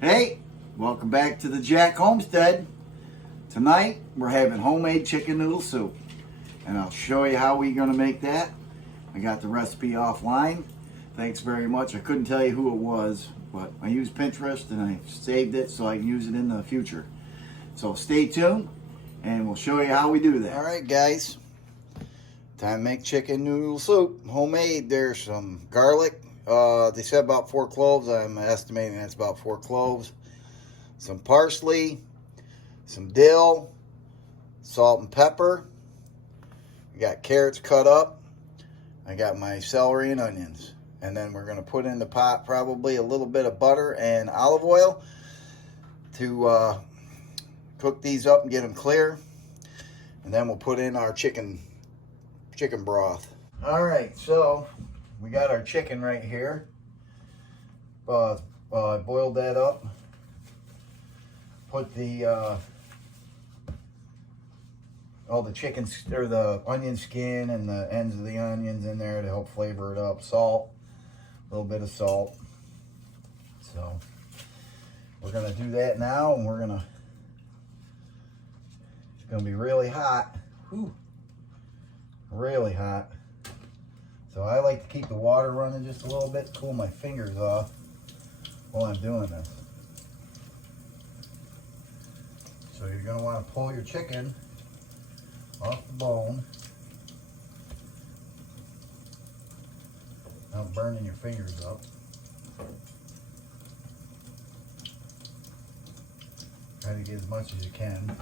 Hey, welcome back to the Jack Homestead. Tonight we're having homemade chicken noodle soup, and I'll show you how we're going to make that. I got the recipe offline. Thanks very much. I couldn't tell you who it was, but I used Pinterest and I saved it so I can use it in the future. So stay tuned and we'll show you how we do that. All right, guys. Time to make chicken noodle soup. Homemade. There's some garlic. They said about 4 cloves. I'm estimating that's about 4 cloves. Some parsley, some dill, salt and pepper. I got carrots cut up. I got my celery and onions. And then we're going to put in the pot probably a little bit of butter and olive oil to cook these up and get them clear. And then we'll put in our chicken broth. All right, so we got our chicken right here. Boiled that up. Put the all the chicken or the onion skin and the ends of the onions in there to help flavor it up. Salt, a little bit of salt. So we're gonna do that now, and it's gonna be really hot. Whew. Really hot. So I like to keep the water running just a little bit to cool my fingers off while I'm doing this. So you're going to want to pull your chicken off the bone without burning your fingers up. Try to get as much as you can.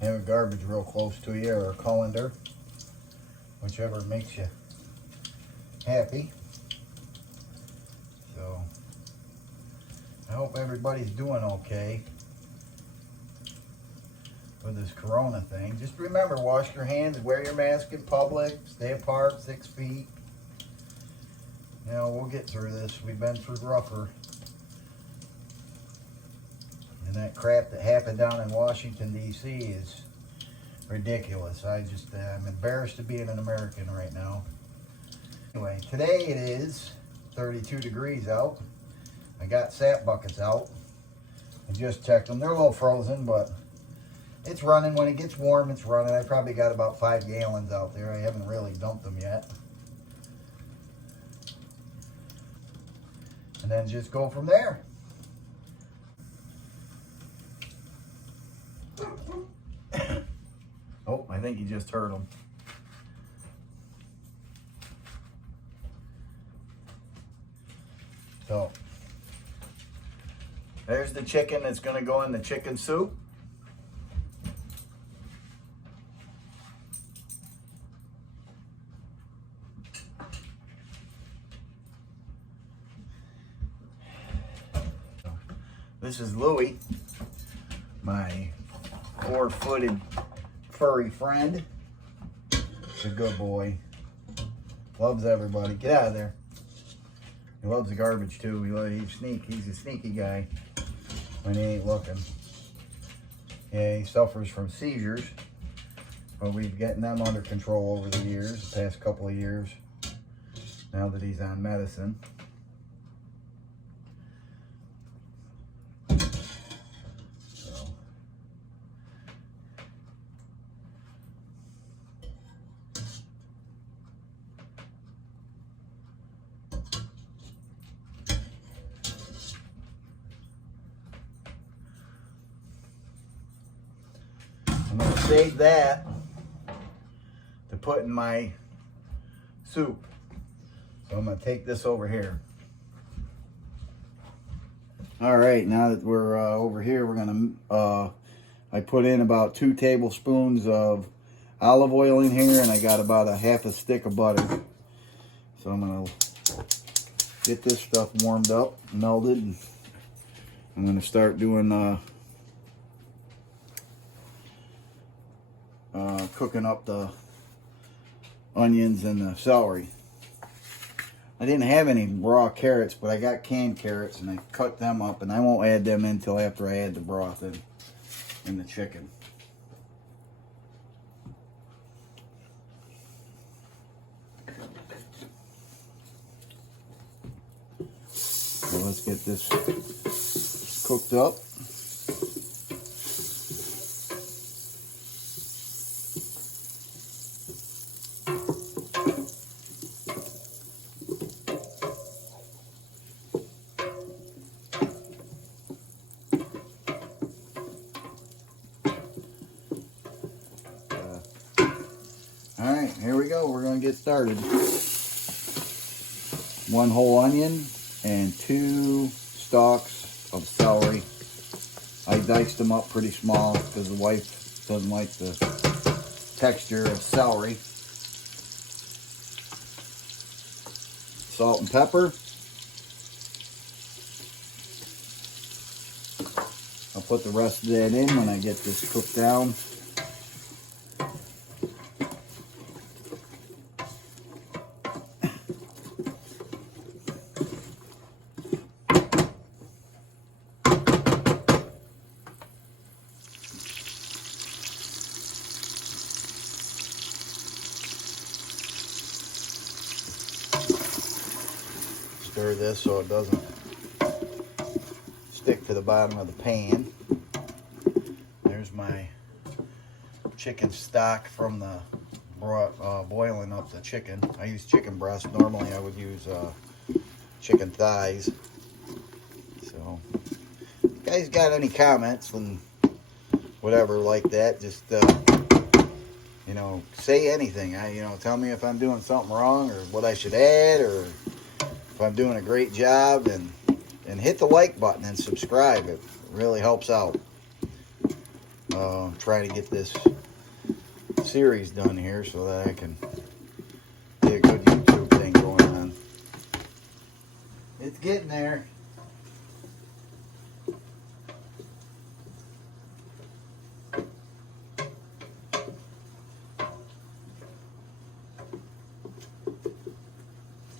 Have a garbage real close to you, or a colander, whichever makes you happy. So I hope everybody's doing okay with this corona thing. Just remember, wash your hands, wear your mask in public, stay apart 6 feet. You know, we'll get through this. We've been through rougher. And that crap that happened down in Washington, D.C. is ridiculous. I'm embarrassed to be an American right now. Anyway, today it is 32 degrees out. I got sap buckets out. I just checked them. They're a little frozen, but it's running. When it gets warm, it's running. I probably got about 5 gallons out there. I haven't really dumped them yet. And then just go from there. Oh, I think you just heard them. So, there's the chicken that's going to go in the chicken soup. This is Louie, my 4-footed furry friend. He's a good boy. Loves everybody. Get out of there. He loves the garbage too. He's a sneaky guy when he ain't looking. Yeah, he suffers from seizures, but we've gotten them under control over the years, the past couple of years, now that he's on medicine. I'm going to save that to put in my soup. So I'm going to take this over here. All right, now that we're over here, we're going to, I put in about 2 tablespoons of olive oil in here, and I got about a half a stick of butter. So I'm going to get this stuff warmed up, melted, and I'm going to start doing cooking up the onions and the celery. I didn't have any raw carrots, but I got canned carrots and I cut them up, and I won't add them in until after I add the broth in the chicken. let's get this cooked up. Alright, here we go. We're going to get started. 1 whole onion and 2 stalks of celery. I diced them up pretty small because the wife doesn't like the texture of celery. Salt and pepper. I'll put the rest of that in when I get this cooked down. Stir this so it doesn't stick to the bottom of the pan. There's my chicken stock from the boiling up the chicken. I use chicken breast. Normally I would use chicken thighs. So, if you guys got any comments and whatever like that, just you know, say anything. You know, tell me if I'm doing something wrong or what I should add, or if I'm doing a great job, and hit the like button and subscribe. It really helps out. I'm trying to get this series done here so that I can get a good YouTube thing going on. It's getting there.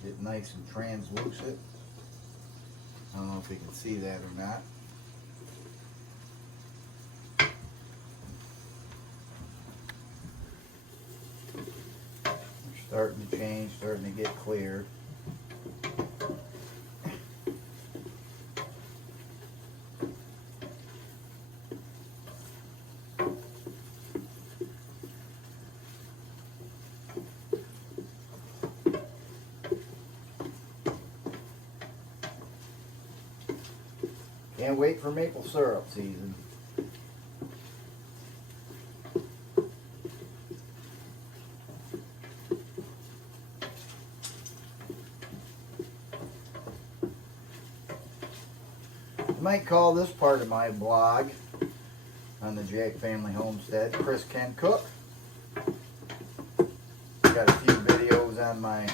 Get nice and translucent. I don't know if you can see that or not. Starting to change, starting to get clear. Can't wait for maple syrup season. You might call this part of my blog on the Jack Family Homestead Chris Can Cook. Got a few videos on my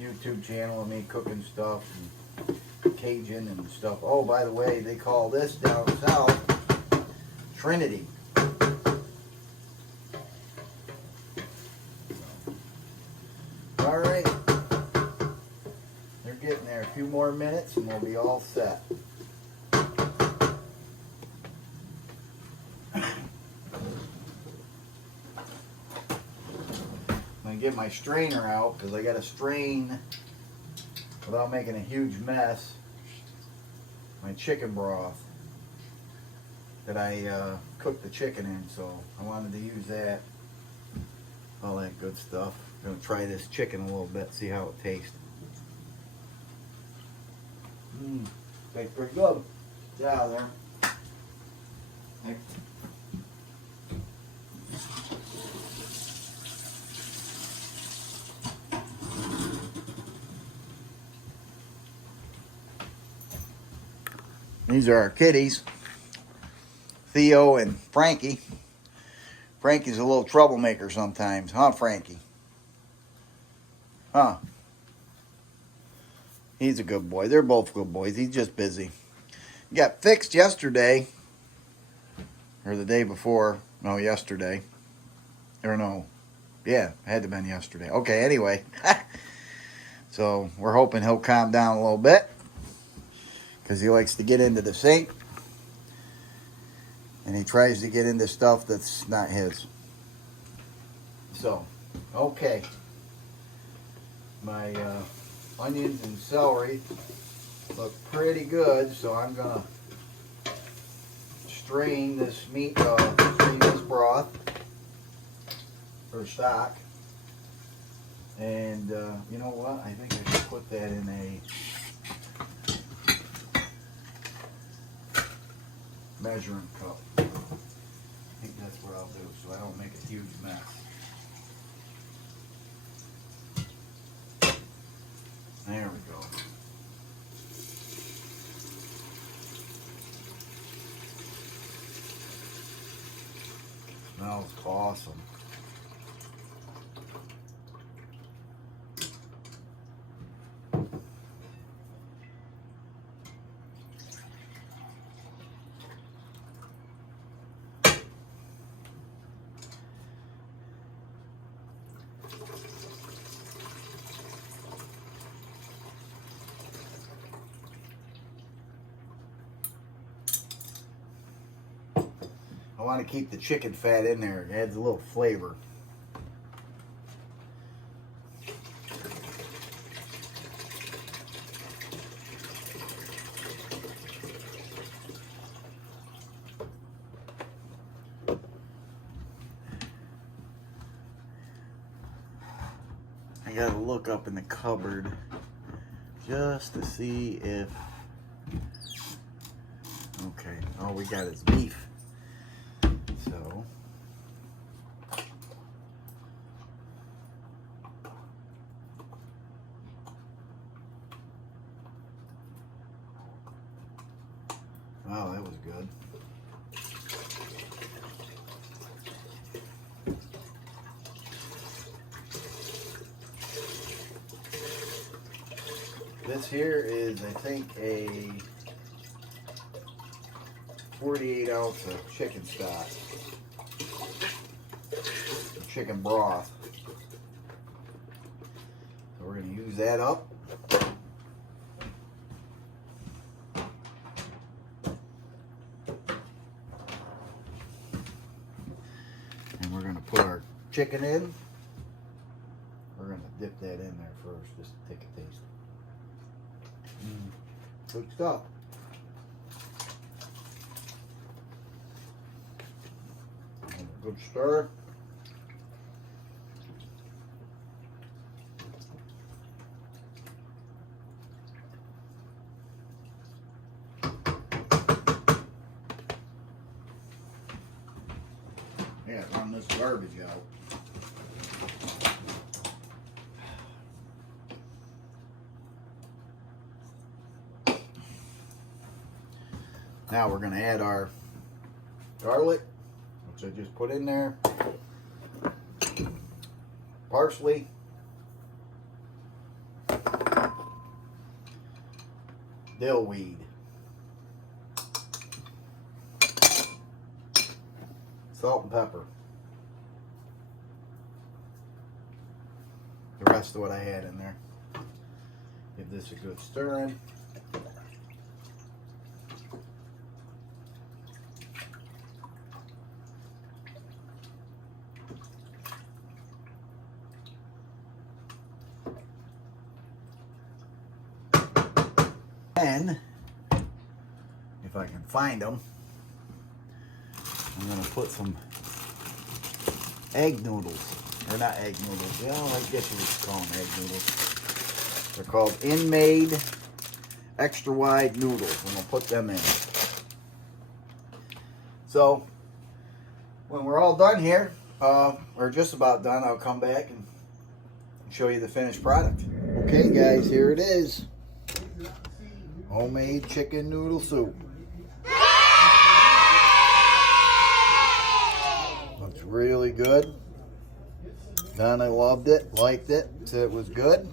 YouTube channel of me cooking stuff and Cajun and stuff. Oh, by the way, they call this down south Trinity. Alright, they're getting there. A few more minutes and we'll be all set. I'm going to get my strainer out because I got to strain without making a huge mess my chicken broth that I cooked the chicken in, so I wanted to use that, all that good stuff. I'm going to try this chicken a little bit, see how it tastes. Tastes pretty good. Get out of there. These are our kitties, Theo and Frankie. Frankie's a little troublemaker sometimes, huh, Frankie? Huh? He's a good boy. They're both good boys. He's just busy. Got fixed yesterday, or the day before. No, yesterday. Or no. Yeah, it had to have been yesterday. Okay, anyway. So we're hoping he'll calm down a little bit, because he likes to get into the sink and he tries to get into stuff that's not his. So, okay. My onions and celery look pretty good, so I'm gonna strain this strain this broth or stock. And you know what? I think I should put that in a measuring cup. I think that's what I'll do, so I don't make a huge mess. There we go. Smells awesome. I want to keep the chicken fat in there. It adds a little flavor. I gotta look up in the cupboard just to see if... Okay, all we got is beef. So, wow, that was good. This here is, I think, a 48 ounce of chicken stock, chicken broth. So we're going to use that up. And we're going to put our chicken in. We're going to dip that in there first, just to take a taste. Good stuff. Good stir. Yeah, run this garbage out. Now we're going to add our garlic, which I just put in there, parsley, dill weed, salt and pepper, the rest of what I had in there. Give this a good stirring. And if I can find them, I'm going to put some egg noodles, or not egg noodles, well, I guess you would call them egg noodles. They're called in-made extra wide noodles. I'm going to put them in. So when we're all done here, or just about done, I'll come back and show you the finished product. Okay guys, here it is. Homemade chicken noodle soup. Looks really good. Donna loved it, liked it, said it was good.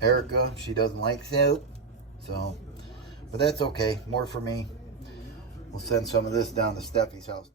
Erica, she doesn't like soup, so, but that's okay. More for me. We'll send some of this down to Steffi's house.